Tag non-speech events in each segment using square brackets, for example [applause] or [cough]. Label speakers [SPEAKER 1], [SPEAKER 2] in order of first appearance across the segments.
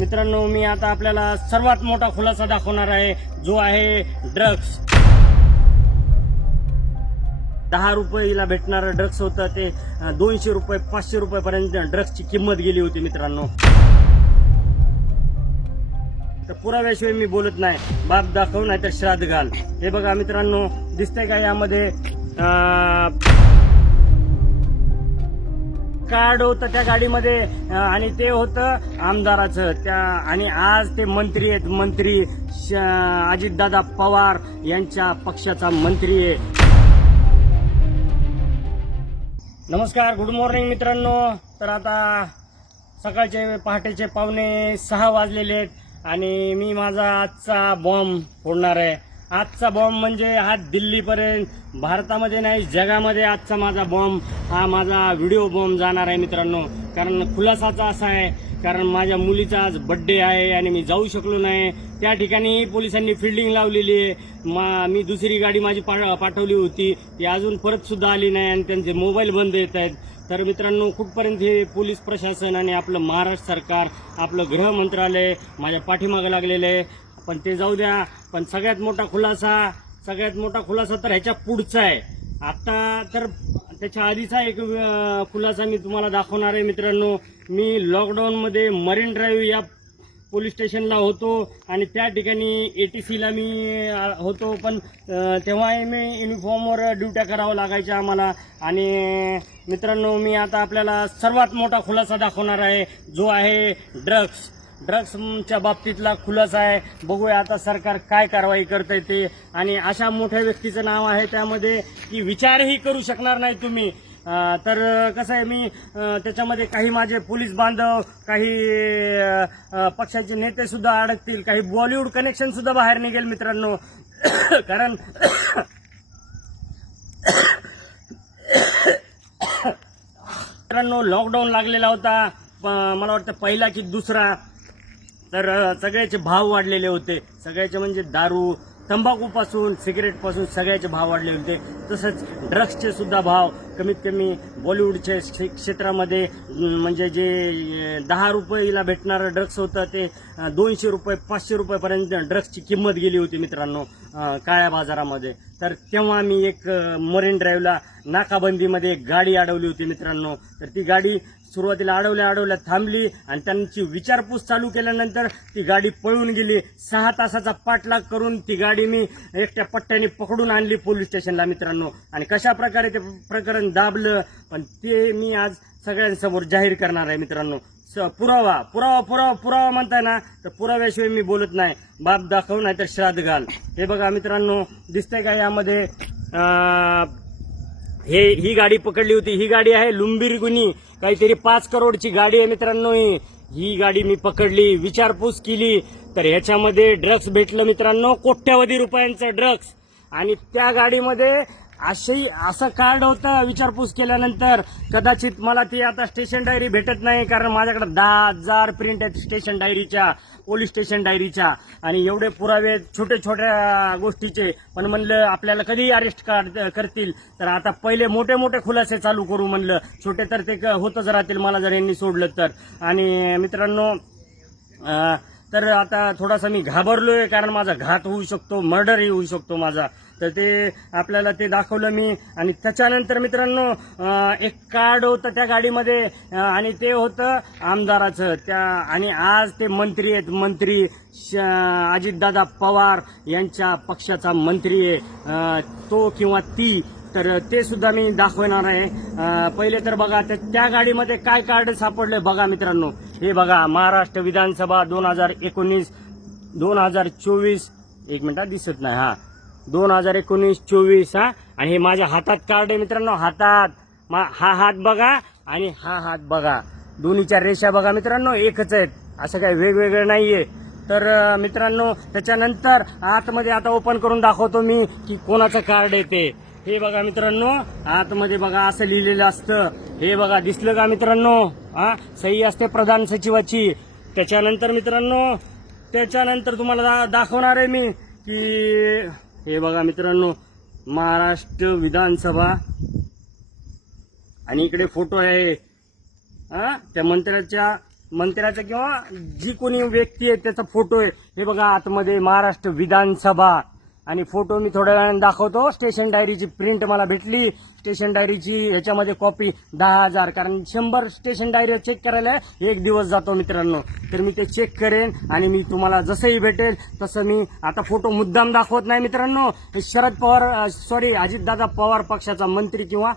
[SPEAKER 1] मित्रांनो मी आता आपल्याला सर्वात मोठा खुलासा दाखवणार आहे जो आहे ड्रग्स दहा रुपयेला भेटणारं ड्रग्स होतं ते दोनशे रुपये पाचशे रुपयेपर्यंत ड्रग्सची किंमत गेली होती मित्रांनो तर पुराव्याशिवाय मी बोलत नाही बाप दाखव नाही तर श्राद्ध घाल हे बघा मित्रांनो दिसतंय का यामध्ये कार्ड होतं त्या गाडीमध्ये आणि ते होतं आमदाराचं त्या आणि आज ते मंत्री आहेत मंत्री अजितदादा पवार यांच्या पक्षाचा मंत्री आहे नमस्कार गुड मॉर्निंग मित्रांनो तर आता सकाळचे पहाटेचे पावणे सहा वाजलेले आहेत आणि मी माझा आजचा बॉम्ब फोडणार आहे आजचा बॉम्ब म्हणजे हा दिल्लीपर्यंत भारतामध्ये नाही जगामध्ये आजचा माझा बॉम्ब हा माझा व्हिडिओ बॉम्ब जाणार आहे मित्रांनो कारण खुलासाचा असा आहे कारण माझ्या मुलीचा आज बड्डे आहे आणि मी जाऊ शकलो नाही त्या ठिकाणी पोलिसांनी फिल्डिंग लावलेली आहे मा मी दुसरी गाडी माझी पाठवली होती ती अजून परतसुद्धा आली नाही आणि त्यांचे मोबाईल बंद येत आहेत तर मित्रांनो कुठपर्यंत हे पोलीस प्रशासन आणि आपलं महाराष्ट्र सरकार आपलं गृह मंत्रालय माझ्या पाठीमागं लागलेलं आहे पण ते जाऊ द्या पण सगळ्यात मोठा खुलासा सगळ्यात मोठा खुलासा तर ह्याच्या पुढचा आहे आता तर त्याच्या आधीचा एक खुलासा मी तुम्हाला दाखवणार आहे मित्रांनो मी लॉकडाऊनमध्ये मरीन ड्राईव्ह या पोलीस स्टेशनला होतो आणि त्या ठिकाणी ए टी सीला मी होतो पण तेव्हाही मी युनिफॉर्मवर ड्युट्या करावं लागायच्या आम्हाला आणि मित्रांनो मी आता आपल्याला सर्वात मोठा खुलासा दाखवणार आहे जो आहे ड्रग्स ड्रग्सच्या बाबतीतला खुलासा आहे बघूया आता सरकार काय कारवाई करत आहे ते आणि अशा मोठ्या व्यक्तीचं नाव आहे त्यामध्ये की विचारही करू शकणार नाही तुम्ही तर कसं आहे मी त्याच्यामध्ये काही माझे पोलीस बांधव काही पक्षाचे नेतेसुद्धा अडकतील काही बॉलिवूड कनेक्शनसुद्धा बाहेर निघेल मित्रांनो [coughs] कारण [coughs] मित्रांनो लॉकडाऊन लागलेला होता मला वाटतं पहिला की दुसरा तर सगळ्याचे भाव वाढलेले होते सगळ्याचे म्हणजे दारू तंबाखूपासून सिगरेटपासून सगळ्याचे भाव वाढले होते तसंच ड्रग्सचे सुद्धा भाव कमीत कमी बॉलिवूडच्या क्षेत्रामध्ये म्हणजे जे दहा रुपयेला भेटणारं ड्रग्स होतं ते दोनशे रुपये पाचशे रुपयेपर्यंत ड्रग्सची किंमत गेली होती मित्रांनो काळ्या बाजारामध्ये तर तेव्हा मी एक मरीन ड्राईव्हला नाकाबंदीमध्ये एक गाडी अडवली होती मित्रांनो तर ती गाडी सुरुवातीला अडवल्या अडवल्या थांबली आणि त्यांची विचारपूस चालू केल्यानंतर ती गाडी पळून गेली सहा तासाचा पाठलाग करून ती गाडी मी एकट्या पट्ट्याने पकडून आणली पोलीस स्टेशनला मित्रांनो आणि कशा प्रकारे ते प्रकरण दाबलं पण ते मी आज सगळ्यांसमोर जाहीर करणार आहे मित्रांनो स पुरावा पुरावा पुरावा पुरावा म्हणताय ना तर पुराव्याशिवाय मी बोलत नाही बाप दाखव नाही तर श्राद्ध घाल हे बघा मित्रांनो दिसतंय का यामध्ये हे ही गाडी पकडली होती ही गाडी आहे गुन्हे काहीतरी पाच करोडची गाडी आहे मित्रांनो ही ही गाडी मी पकडली विचारपूस केली तर ह्याच्यामध्ये ड्रग्स भेटलं मित्रांनो कोट्यावधी रुपयांचं ड्रग्स आणि त्या गाडीमध्ये अशी असं कार्ड होतं विचारपूस केल्यानंतर कदाचित मला ती आता स्टेशन डायरी भेटत नाही कारण माझ्याकडे दहा हजार प्रिंट आहेत स्टेशन डायरीच्या पोलीस स्टेशन डायरीच्या आणि एवढे पुरावे छोटे छोट्या गोष्टीचे पण म्हणलं आपल्याला कधी अरेस्ट करतील तर आता पहिले मोठे मोठे खुलासे चालू करू म्हणलं छोटे तर ते होतच राहतील मला जर यांनी सोडलं तर आणि मित्रांनो तर आता थोडासा मी घाबरलोय कारण माझा घात होऊ शकतो मर्डरही होऊ शकतो माझा तर ते आपल्याला ते दाखवलं मी आणि त्याच्यानंतर मित्रांनो एक कार्ड होतं त्या गाडीमध्ये आणि ते होतं आमदाराचं त्या आणि आज ते मंत्री आहेत मंत्री अजितदादा पवार यांच्या पक्षाचा मंत्री आहे तो किंवा ती तर ते सुद्धा मी दाखवणार आहे पहिले तर बघा तर त्या गाडीमध्ये काय कार्ड सापडले बघा मित्रांनो हे बघा महाराष्ट्र विधानसभा दोन हजार एकोणीस दोन हजार चोवीस एक मिनिटात दिसत नाही हा दोन हजार एकोणीस चोवीस हा आणि हे माझ्या हातात कार्ड आहे मित्रांनो हातात हा हात बघा आणि हा हात बघा दोन्हीच्या रेषा बघा मित्रांनो एकच आहेत असं काही वेगवेगळं नाहीये तर मित्रांनो त्याच्यानंतर आतमध्ये आता ओपन करून दाखवतो मी की कोणाचं कार्ड येते हे बघा मित्रांनो आतमध्ये बघा असं लिहिलेलं असतं हे बघा दिसलं का मित्रांनो हा सही असते प्रधान सचिवाची त्याच्यानंतर मित्रांनो त्याच्यानंतर तुम्हाला दाखवणार आहे मी की हे बघा मित्रांनो महाराष्ट्र विधानसभा आणि इकडे फोटो आहे त्या मंत्र्याच्या मंत्र्याचा किंवा जी कोणी व्यक्ती आहे त्याचा फोटो आहे हे बघा आतमध्ये महाराष्ट्र विधानसभा आणि फोटो मी थोड्या वेळाने दाखवतो स्टेशन डायरीची प्रिंट मला भेटली स्टेशन डायरीची ह्याच्यामध्ये कॉपी दहा हजार कारण शंभर स्टेशन डायरी चेक करायला एक दिवस जातो मित्रांनो तर मी ते चेक करेन आणि मी तुम्हाला जसंही भेटेल तसं मी आता फोटो मुद्दाम दाखवत नाही मित्रांनो शरद पवार सॉरी अजितदादा पवार पक्षाचा मंत्री किंवा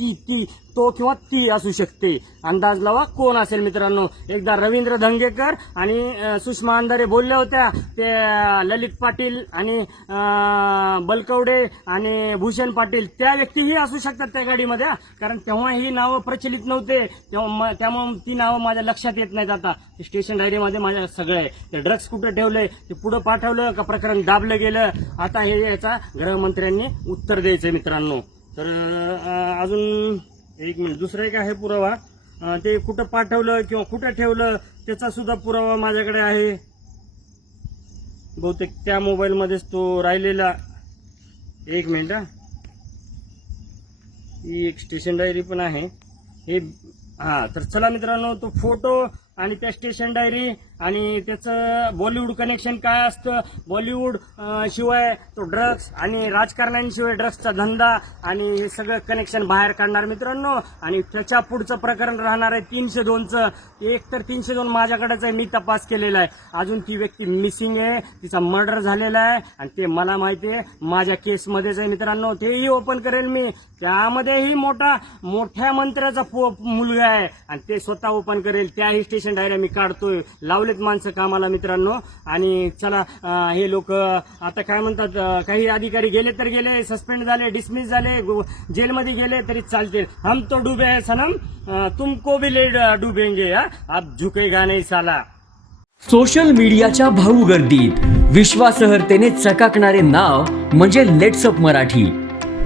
[SPEAKER 1] ती ती तो किंवा ती असू शकते अंदाज लावा कोण असेल मित्रांनो एकदा रवींद्र धंगेकर आणि सुषमा अंधारे बोलल्या होत्या ते ललित पाटील आणि बलकवडे आणि भूषण पाटील त्या व्यक्तीही असू शकतात त्या गाडीमध्ये कारण तेव्हा ही नावं प्रचलित नव्हते तेव्हा त्यामुळे ती नावं माझ्या लक्षात येत नाहीत आता स्टेशन डायरीमध्ये माझ्या सगळं आहे ते ड्रग्स कुठं ठेवले ते पुढं पाठवलं का प्रकरण दाबलं गेलं आता हे याचा गृहमंत्र्यांनी उत्तर द्यायचं मित्रांनो तर अजून एक मिनिट दुसरं एक आहे पुरावा ते कुठं पाठवलं किंवा कुठं ठेवलं त्याचा सुद्धा पुरावा माझ्याकडे आहे बहुतेक त्या मोबाईलमध्येच तो राहिलेला एक मिनिट ही एक स्टेशन डायरी पण आहे हे हां तर चला मित्रांनो तो फोटो आणि त्या स्टेशन डायरी आणि त्याचं बॉलिवूड कनेक्शन काय असतं बॉलिवूड शिवाय तो ड्रग्स आणि राजकारण्यांशिवाय ड्रग्सचा धंदा आणि हे सगळं कनेक्शन बाहेर काढणार मित्रांनो आणि त्याच्या पुढचं प्रकरण राहणार आहे तीनशे दोनचं एक तर तीनशे दोन माझ्याकडेच आहे मी तपास केलेला आहे अजून ती व्यक्ती मिसिंग आहे तिचा मर्डर झालेला आहे आणि ते मला माहिती आहे माझ्या केसमध्येच आहे मित्रांनो तेही ओपन करेल मी त्यामध्येही मोठा मोठ्या मंत्र्याचा मुलगा आहे आणि ते स्वतः ओपन करेल त्याही स्टेशन पेशंट मी काढतोय लावलेत माणसं कामाला मित्रांनो आणि चला हे लोक आता काय म्हणतात काही अधिकारी गेले तर गेले सस्पेंड झाले डिसमिस झाले जेलमध्ये गेले तरी चालतील हम तो डुबे आहे सनम तुमको भी ले डुबेंगे आप झुकेगा नाही साला सोशल मीडियाच्या भाऊ गर्दीत विश्वासहर्तेने चकाकणारे नाव म्हणजे लेट्सअप मराठी